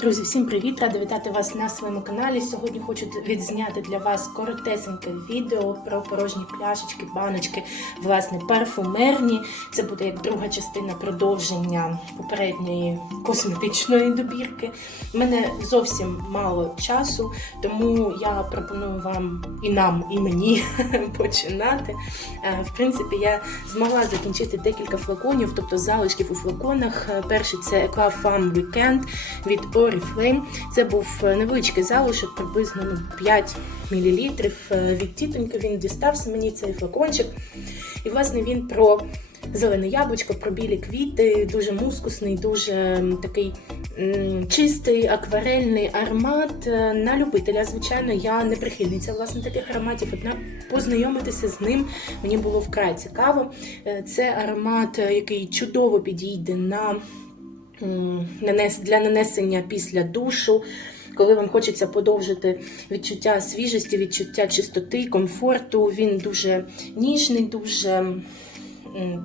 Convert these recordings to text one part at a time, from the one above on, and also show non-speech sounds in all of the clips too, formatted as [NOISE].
Друзі, всім привіт! Рада вітати вас на своєму каналі. Сьогодні хочу відзняти для вас коротесеньке відео про порожні пляшечки, баночки, власне, парфумерні. Це буде як друга частина продовження попередньої косметичної добірки. У мене зовсім мало часу, тому я пропоную вам і нам, і мені [LAUGHS] починати. Е, В принципі, я змогла закінчити декілька флаконів, тобто залишків у флаконах. Е, Перший це Eclat Femme Weekend від Oriflame. Це був е, невеличкий залишок, приблизно ну, 5 мл. Від тітоньки він дістався мені цей флакончик. І, власне, він про зелене яблучко, про білі квіти, дуже мускусний, дуже такий чистий, акварельний аромат. Е, На любителя, звичайно, я не прихильниця власне таких ароматів, однак познайомитися з ним мені було вкрай цікаво. Е, Це аромат, е, який чудово підійде на для нанесення після душу. Коли вам хочеться подовжити відчуття свіжості, відчуття чистоти, комфорту, він дуже ніжний, дуже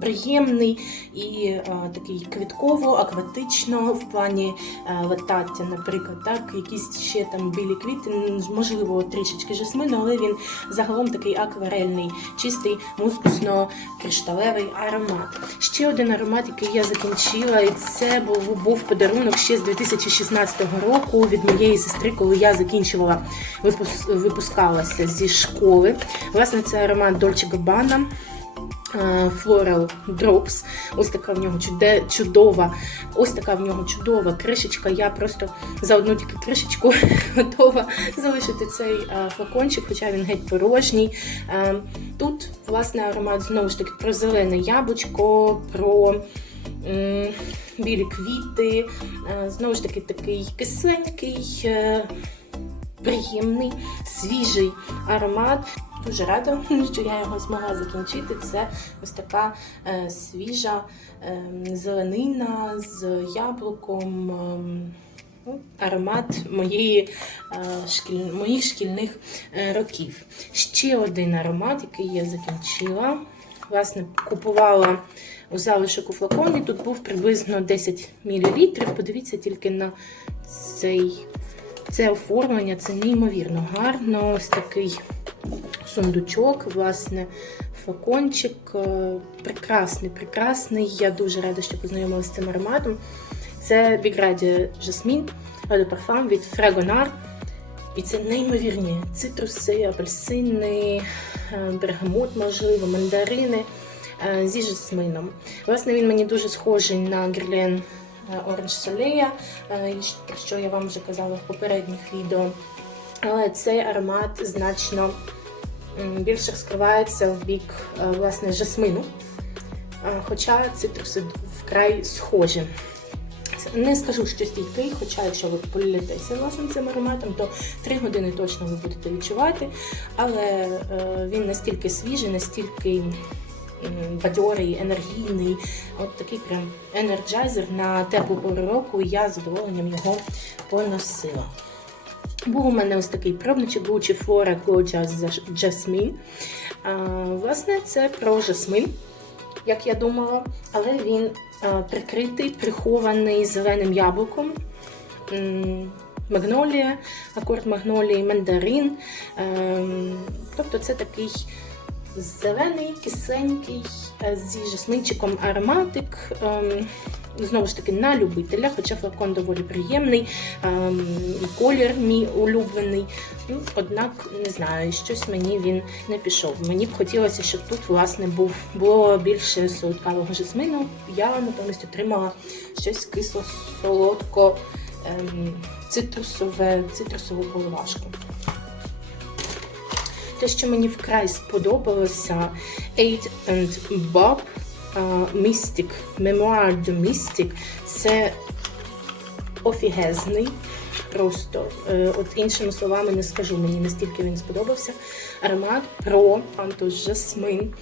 приємний і такий квітково-акватично в плані а, латаття, наприклад, так, якісь ще там білі квіти, можливо, трішечки жасмину, але він загалом такий акварельний, чистий, мускусно-кришталевий аромат. Ще один аромат, який я закінчила, і це був, був подарунок ще з 2016 року від моєї сестри, коли я закінчувала випускалася зі школи. Власне, це аромат Dolce Gabbana. Е, Floral Drops. Ось така в нього чудова, ось така в нього чудова кришечка. Я просто за одну тільки кришечку [LAUGHS] готова залишити цей е, флакончик, хоча він геть порожній. Е, Тут, власне, аромат знову ж таки про зелене яблучко, про білі квіти. Е, Знову ж таки, такий кисленький. е, Приємний, свіжий аромат. Дуже рада, [LAUGHS] що я його змогла закінчити. Це ось така е, свіжа е, зеленина з яблуком. ем, ну, Аромат моєї, е, моїх шкільних років. Ще один аромат, який я закінчила. Власне, купувала у залишок у флаконі. Тут був приблизно 10 мл. Подивіться тільки на цей це оформлення, це неймовірно гарно. Ось такий сундучок, власне, флакончик. е, Прекрасний, прекрасний. Я дуже рада, що познайомилася з цим ароматом. Це Bigradi Jasmine Eau від Fragonar. І це неймовірні цитруси, апельсини, е, бергамот, можливо, мандарини е, зі жасмином. Власне, він мені дуже схожий на Guerlain І щ- про що я вам вже казала в попередніх відео. Але цей аромат значно більше розкривається в бік е, власне жасмину. Е, Хоча цитруси вкрай схожі. Не скажу, що стійкий, хоча якщо ви політеся власне цим ароматом, то 3 години точно ви будете відчувати. Але е, він настільки свіжий, настільки бадьорий, енергійний, от такий прям енерджайзер на теплу пору року, і я з задоволенням його поносила. Був у мене ось такий пробничок Gucci Flora Gorgeous Jasmine. А, Власне, це про жасмин, як я думала, але він прикритий, прихований зеленим яблуком. Магнолія, акорд магнолії, мандарин. Ем, Тобто це такий зелений, кисленький е, зі жасминчиком ароматик. Ем, Знову ж таки, на любителя, хоча флакон доволі приємний, ем, колір мій улюблений. Ну, однак, не знаю, щось мені він не пішов. Мені б хотілося, щоб тут, власне, був, було більше солодкавого жасмину. Я натомість отримала щось кисло-солодко, ем, цитрусове, цитрусову поливашку. Те, що мені вкрай сподобалося, Eight and Bob Mystic, Memoir de Mystic, це офігезний. Просто, Е, от іншими словами не скажу, мені настільки він сподобався. Аромат про Антос Жасмин.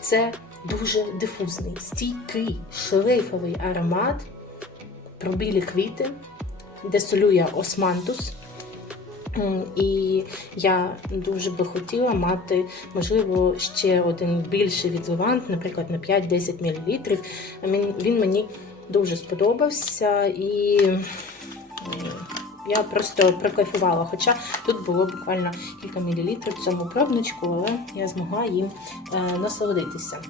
Це дуже дифузний, стійкий, шлейфовий аромат про білі квіти, де солює османтус. І я дуже би хотіла мати, можливо, ще один більший відливант, наприклад, на 5-10 мл. Він, мені дуже сподобався і я просто прокайфувала. Хоча тут було буквально кілька мілілітрів в цьому пробничку, але я змогла їм е, насолодитися.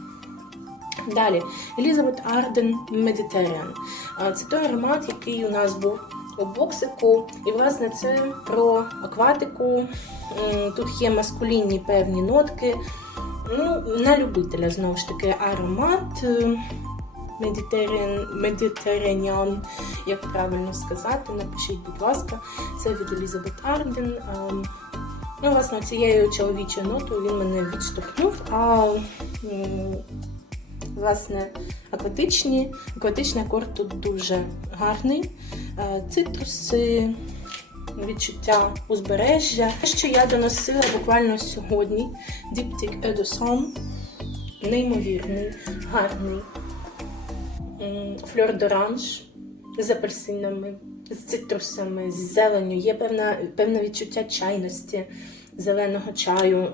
Далі, Елізабет Арден Mediterranean. А, Це той аромат, який у нас був у боксику. І, власне, це про акватику. Тут є маскулінні певні нотки. Ну, на любителя, знову ж таки, аромат. е, Mediterranean, як правильно сказати, напишіть, будь ласка, це від Елізабет Арден. Ем, Ну, власне, цією чоловічою нотою він мене відштовхнув. А власне, акватичні. Акватичний акорд тут дуже гарний. Е, Цитруси, відчуття узбережжя. Те, що я доносила буквально сьогодні. Діптик Едосон. Неймовірний, гарний. Фльор d'orange з апельсинами, з цитрусами, з зеленю. Є певна, певне відчуття чайності, зеленого чаю.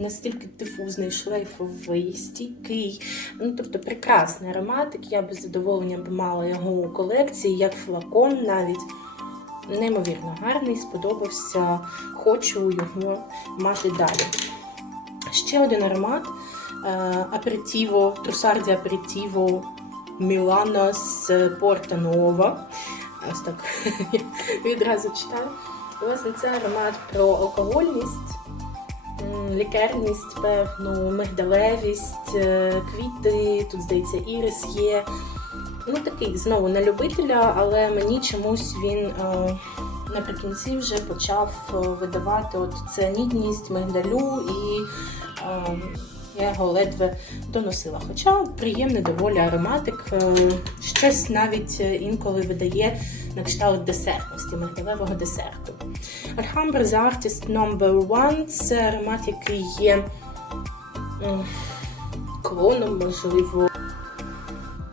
Настільки дифузний, шлейфовий, стійкий. Ну, тобто прекрасний ароматик. Я би з задоволенням мала його у колекції, як флакон навіть. Неймовірно гарний, сподобався. Хочу його мати далі. Ще один аромат аперитіво, трусарді аперитіво Мілано з Порта Нова. Ось так [LAUGHS] відразу читаю. Власне, це аромат про алкогольність, лікерність, певну, мигдалевість, е, квіти, тут, здається, ірис є. Ну, такий знову на любителя, але мені чомусь він е, наприкінці вже почав е, видавати от цианідність мигдалю і я його ледве доносила. Хоча приємний доволі ароматик, щось навіть інколи видає на кшталт десертності, мигдалевого десерту. Alhambra The Artist No. 1 це аромат, який є клоном, можливо,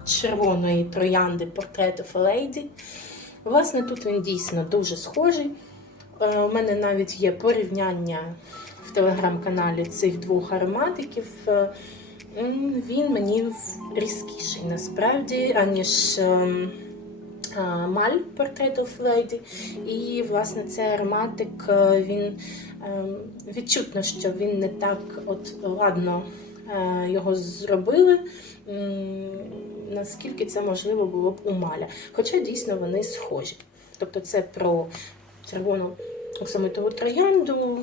червоної троянди a Lady. Власне, тут він дійсно дуже схожий. Е, У мене навіть є порівняння в телеграм-каналі цих двох ароматиків. Е, Він мені різкіший насправді, аніж ем, Маль Portrait of Lady. І, власне, цей ароматик е, він ем, відчутно, що він не так от ладно е, його зробили. Наскільки це можливо було б у Маля. Хоча дійсно вони схожі. Тобто це про червону оксамитову троянду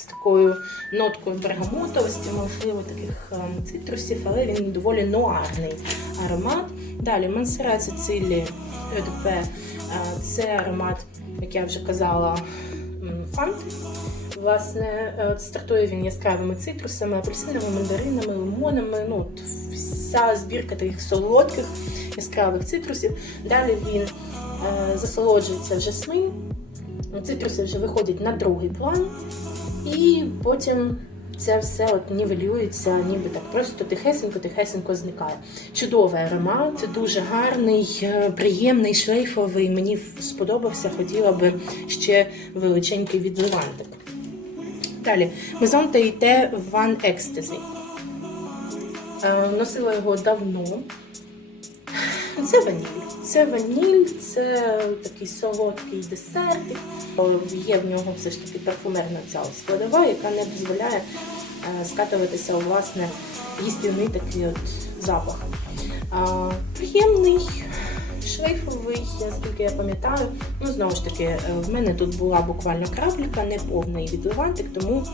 з такою ноткою бергамотовості, можливо, таких ем, цитрусів, але він доволі нуарний аромат. Далі Монсеррат Сицилії ЕДП е, це аромат, як я вже казала, фанти. Власне, е, стартує він яскравими цитрусами, апельсинами, мандаринами, лимонами. Ну, вся збірка таких солодких яскравих цитрусів. Далі він е, засолоджується в жасмин. Цитруси вже виходять на другий план, і потім це все от нівелюється, ніби так просто тихесенько-тихесенько зникає. Чудовий аромат, дуже гарний, е, приємний, шлейфовий. Мені сподобався, хотіла би ще величенький відливантик. Далі, Maison Teite Van Ecstasy. Е, Носила його давно. Це ваніль. Це ваніль, це такий солодкий десертик. Є в нього все ж таки парфумерна ця складова, яка не дозволяє е, скатуватися у власне їстівний такий от запах. Приємний, шлейфовий, наскільки я пам'ятаю. Ну, знову ж таки, е, в мене тут була буквально крапліка, не повний відливантик, тому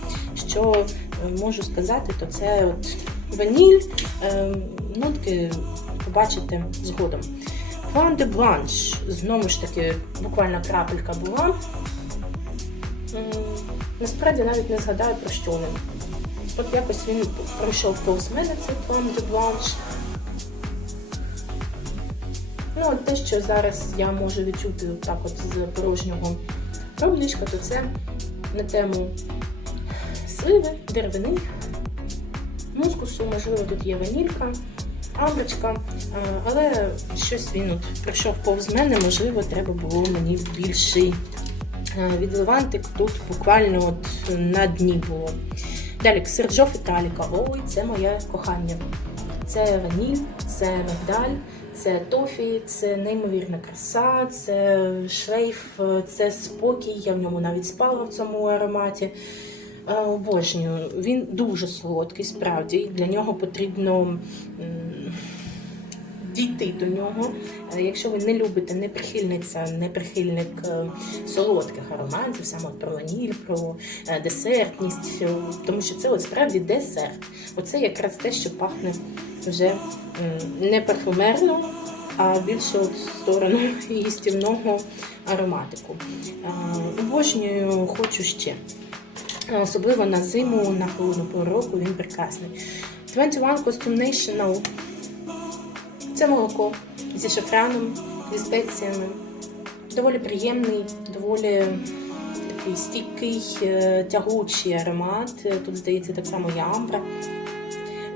що е, можу сказати, то це от ваніль, нотки побачите згодом. План де бланш. Знову ж таки, буквально крапелька була. Насправді навіть не згадаю про що він. От якось він пройшов повз мене цей план де бланш. Ну, от те, що зараз я можу відчути так от з порожнього пробничка, то це на тему сливи, деревини, мускусу, можливо, тут є ванілька, амброчка, е, але щось він от пройшов повз мене, можливо, треба було мені більший е, відливантик. Тут буквально от на дні було. Далі Серджо Італіка. Ой, це моє кохання. Це ваніль, це мигдаль, це тофі, це неймовірна краса, це шлейф, це спокій. Я в ньому навіть спала в цьому ароматі. Е, Обожнюю. Він дуже солодкий, справді. Для нього потрібно дійти до нього. Е, Якщо ви не любите, не прихильниця, не прихильник е, солодких ароматів, саме про ваніль, про е, десертність, тому що це от справді десерт. Оце якраз те, що пахне вже не парфумерно, а більше от сторону [LAUGHS] їстівного ароматику. Обожнюю, хочу ще. Особливо на зиму, на холодну пору року він прекрасний. 21 Costume National це молоко зі шафраном, зі спеціями. Доволі приємний, доволі такий стійкий, е, тягучий аромат. Тут, здається, так само є амбра.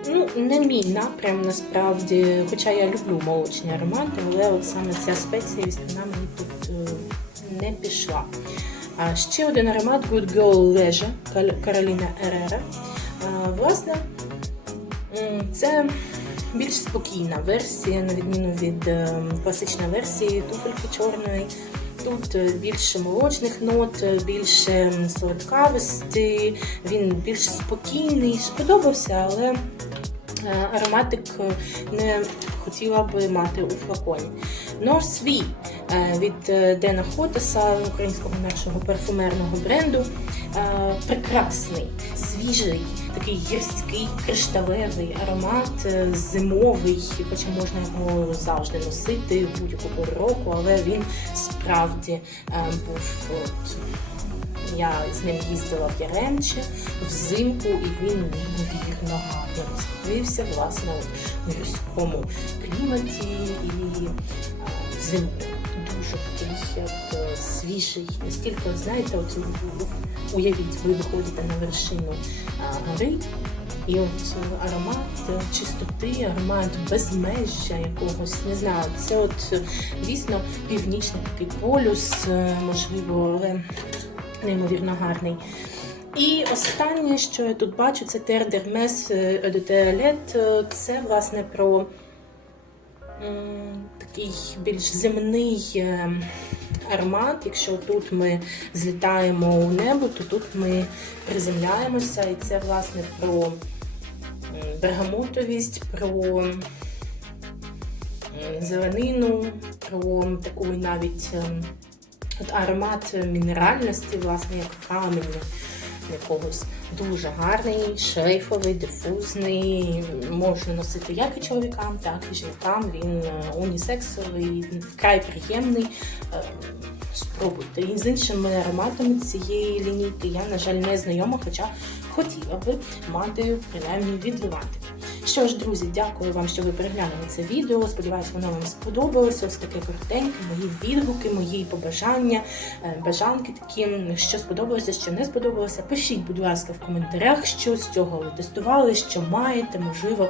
Ну, не мій напрям насправді, хоча я люблю молочні аромати, але от саме ця спеція вона мені тут е, не пішла. А ще один аромат Good Girl Leisure Кароліна Ерера. Власне, це більш спокійна версія, на відміну від е, класичної версії туфельки чорної. Тут е, більше молочних нот, е, більше солодкавості, він більш спокійний, сподобався, але ароматик не хотіла би мати у флаконі. North Свій від Дена Хотеса, українського нашого парфумерного бренду. Прекрасний, свіжий, такий гірський, кришталевий аромат, е, зимовий, хоча можна його завжди носити будь-яку пору року, але він справді е, був. Я з ним їздила в Яремче взимку, і він неймовірно гарно розкрився власне у гірському кліматі і е, взимку. Дуже такий свіжий. Настільки, знаєте, от, уявіть, ви виходите на вершину гори, і от е, аромат е, чистоти, аромат безмежжя якогось, не знаю, це от е, дійсно північний такий полюс, можливо, але неймовірно гарний. І останнє, що я тут бачу, це Terre d'Hermès Eau. Це власне про такий більш земний е, аромат. Якщо тут ми злітаємо у небо, то тут ми приземляємося, і це власне про бергамотовість, про зеленину, про таку навіть ем, от аромат мінеральності, власне, як каменю якогось. Дуже гарний, шейфовий, дифузний. Можна носити як і чоловікам, так і жінкам. Він е, унісексовий, вкрай приємний. Е, Спробуйте. І з іншими ароматами цієї лінійки я, на жаль, не знайома, хоча хотіла би мати принаймні відливати. Що ж, друзі, дякую вам, що ви переглянули це відео. Сподіваюсь, воно вам сподобалося. Ось таке коротеньке, мої відгуки, мої побажання, е, бажанки такі, що сподобалося, що не сподобалося. Пишіть, будь ласка, в коментарях, що з цього ви тестували, що маєте, можливо,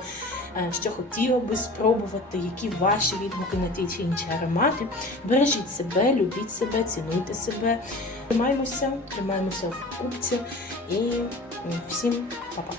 е, що хотіли би спробувати, які ваші відгуки на ті чи інші аромати. Бережіть себе, любіть себе, цінуйте себе. Тримаємося, тримаємося в купці і всім па-па.